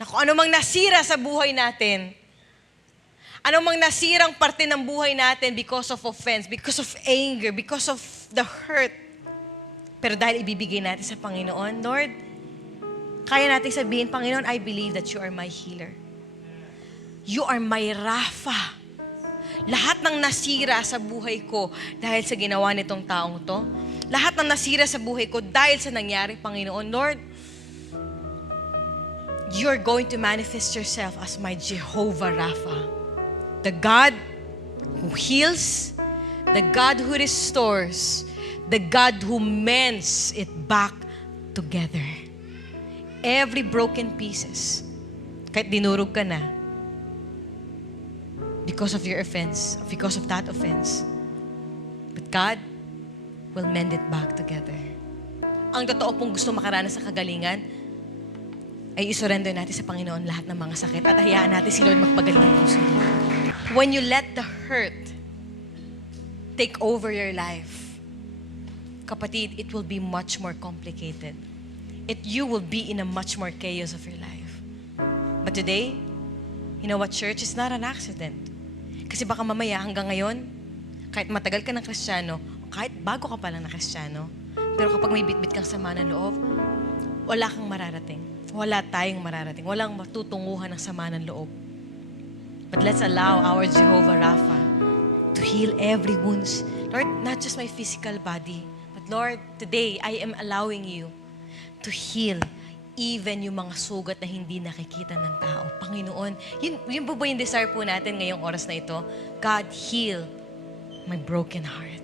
na kung ano mang nasira sa buhay natin, ano mang nasirang parte ng buhay natin because of offense, because of anger, because of the hurt, pero dahil ibibigay natin sa Panginoon, Lord, kaya natin sabihin, Panginoon, I believe that you are my healer. You are my Rapha. Lahat ng nasira sa buhay ko dahil sa ginawa nitong taong to, lahat ng nasira sa buhay ko dahil sa nangyari, Panginoon, Lord, you're going to manifest yourself as my Jehovah Rapha. The God who heals, the God who restores, the God who mends it back together. Every broken pieces, kahit dinurog ka na, because of your offense, because of that offense. But God will mend it back together. Ang totoo pong gusto makaranas sa kagalingan, ay isurrender natin sa Panginoon lahat ng mga sakit at hayaan natin si Lord magpagaling ng puso. When you let the hurt take over your life, kapatid, it will be much more complicated. You will be in a much more chaos of your life. But today, you know what, church? It's not an accident. Kasi baka mamaya hanggang ngayon, kahit matagal ka ng Kristiyano, kahit bago ka pa lang na Kristiyano, pero kapag may bitbit kang sama ng loob, wala kang mararating. Wala tayong mararating. Walang matutunguhan ng sama ng loob. But let's allow our Jehovah Rapha to heal every wounds. Lord, not just my physical body, but Lord, today, I am allowing you to heal even yung mga sugat na hindi nakikita ng tao. Panginoon, yun po ba yung desire po natin ngayong oras na ito? God, heal my broken heart.